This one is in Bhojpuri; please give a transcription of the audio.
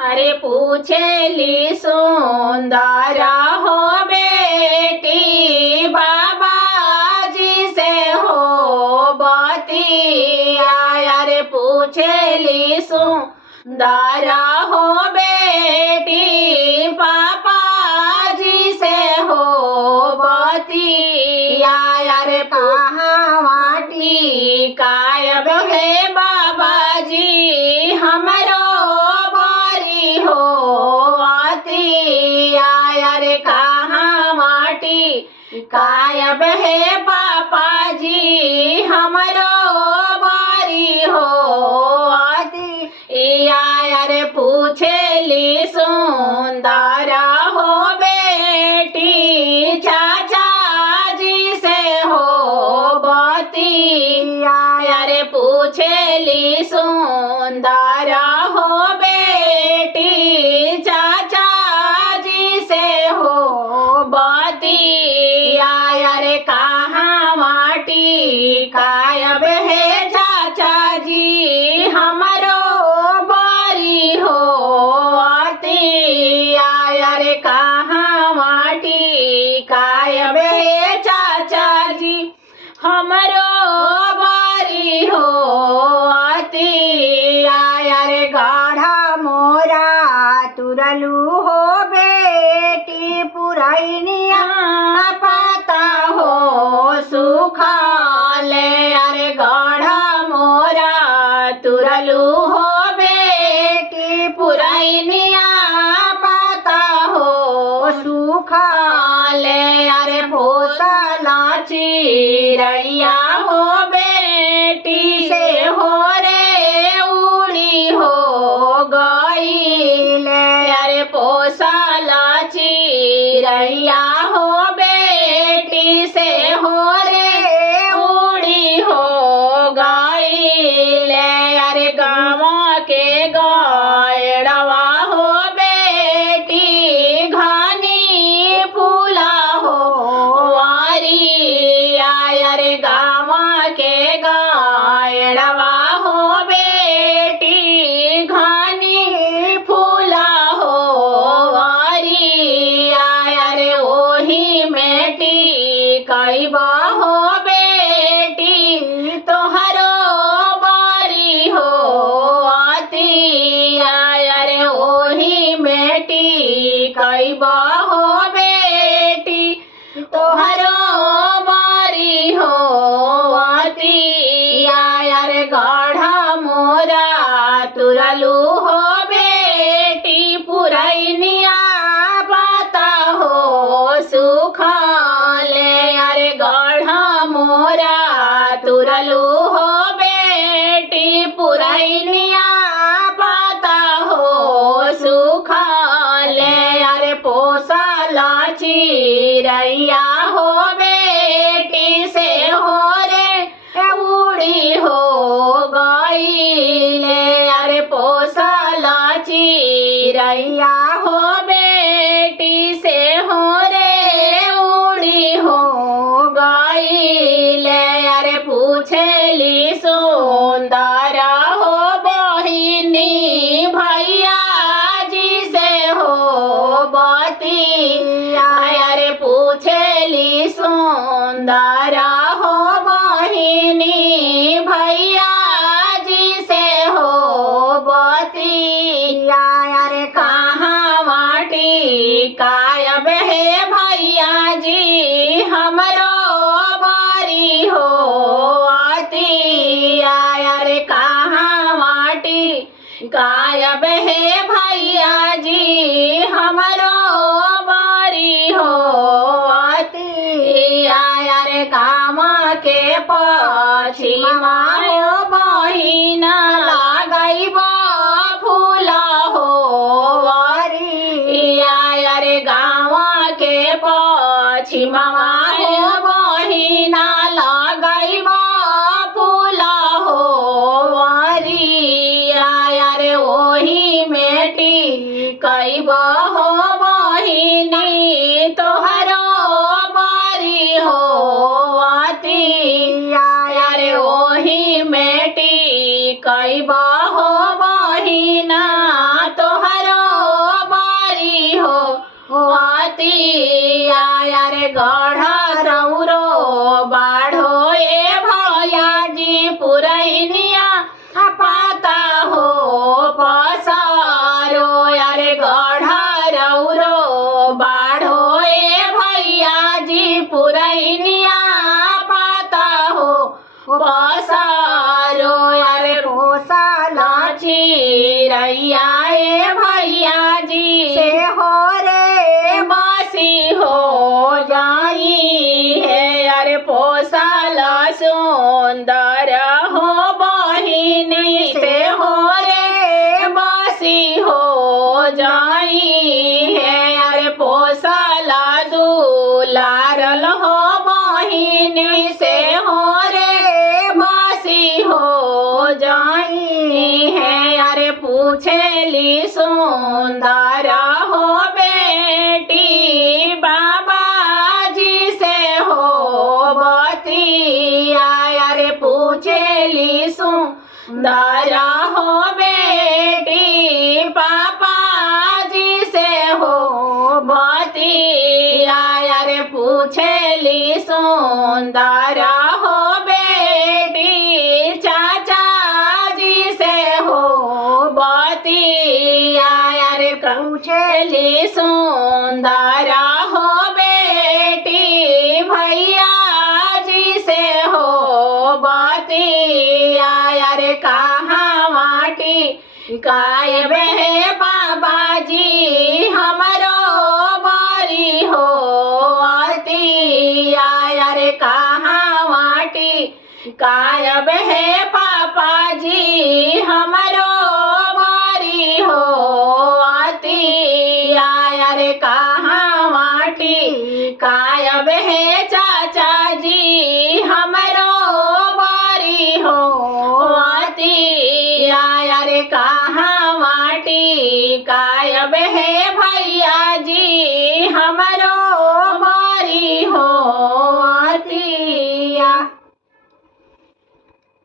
अरे पूछेली सुंदर हो बेटी बाबा जी से हो बतिया। अरे पूछेली सुंदर हो बेटी पापा जी से हो बतिया। अरे कहावटी कायब है बाबा जी हमरो बारी हो आतिया। अरे कहावटी कायब है पापा जी हमरो बारी हो आतिया। अरे पूछेली सुंदर हो बेटी चाचा जी से हो बतिया। अरे पूछेली सुंदर हो बेटी चाचा जी से हो बतिया। अरे कहावटी कायब है चाचा जी हमरो बारी हो आतिया। अरे कहावटी कायब है चाचा जी हमरो बारी हो आतिया। अरे गाढ़ा मोरा तुरलू हो बेटी पुरैनिया पाता हो सुखाले। अरे गाढ़ा मोरा तुरलू हो बेटी पुरैनिया पाता हो सुखाले। अरे भोसला चिरैया हो बेटी से हो रे उड़ी हो गईले। अरे पोसला चिरैया हो बेटी से हो रे उड़ी हो गईले। अरे गाँव के गैड़वा हो बेटी घनी फूला हो वारिया। अरे गाँव के गैड़वा हो बेटी घनी फूला हो वारिया। अरे ओही मेटी कैबा हो बेटी तोहरो बारी हो आतिया। अरे ओही मेटी कैबा हो बेटी तोहरो बारी हो आतिया। अरे गाढ़ा मोरा तुरलू हो बेटी पुरैनिया पाता हो सुखाले। अरे गाढ़ा मोरा तुरलू हो बेटी पुरैनिया पाता हो सुखाले। अरे पोसला चिरैया हो बेटी से हो रे उड़ी हो गईले। अरे पोसला चिरैया हो बेटी से हो रे उड़ी हो गईले। अरे पूछेली सुंदर हो बहिनी भैया जी से हो बतिया। अरे पूछेली सुंदर हो बहिनी भैया जी से हो बतिया। अरे कहावटी कायब है भैया जी हमरो बारी हो आतिया। अरे कहावटी गायब है भैया जी हमरो बारी हो आतिया। अरे काम के पछिमा हो बहिना लागैबा फूला हो वारिया। अरे गाँव के पछिमा हो बहिना लागैबा फूला हो वारिया। अरे ओही मेटी कैबा हो बहिनी तोहरो बारी हो आतिया। अरे ओही मेटी कैबा हो बहिना तोहरो बती आया रे गढ़ रौरो बाढ़ो ए भैया जी पुरैनिया पाता हो पसारो यारे गढ़ रौरो बाढ़ो ए भैया जी पुरैनिया पाता हो पसारो यारे पोसाला चिरैया ए भैया जी से हो रे बासी हो जाई है अरे पोसाला सुंदर हो बहिनी से हो रे बासी हो जाई है अरे पोसाला दुलारल हो बहिनी से हो रे बासी हो जाई है अरे पूछेली सुंदर हो बेटी बाबा जी से हो बतिया अरे पूछेली सुंदर हो बेटी पापा जी से हो बतिया अरे पूछेली सुंदर हो बेटी चाचा जी से हो बतिया अरे पूछेली सुंदर हो बेटी भैया जी से हो बतिया अरे कहाँ माटी काय बे बाबा जी हमरो बारी हो आती अरे कहाँ माटी कायब है पापा जी हमरो बारी हो आती अरे कहाँ माटी कायब है चाचा जी हमरो बारी हो आती अरे कहाँ माटी कायब है भैया जी हमरो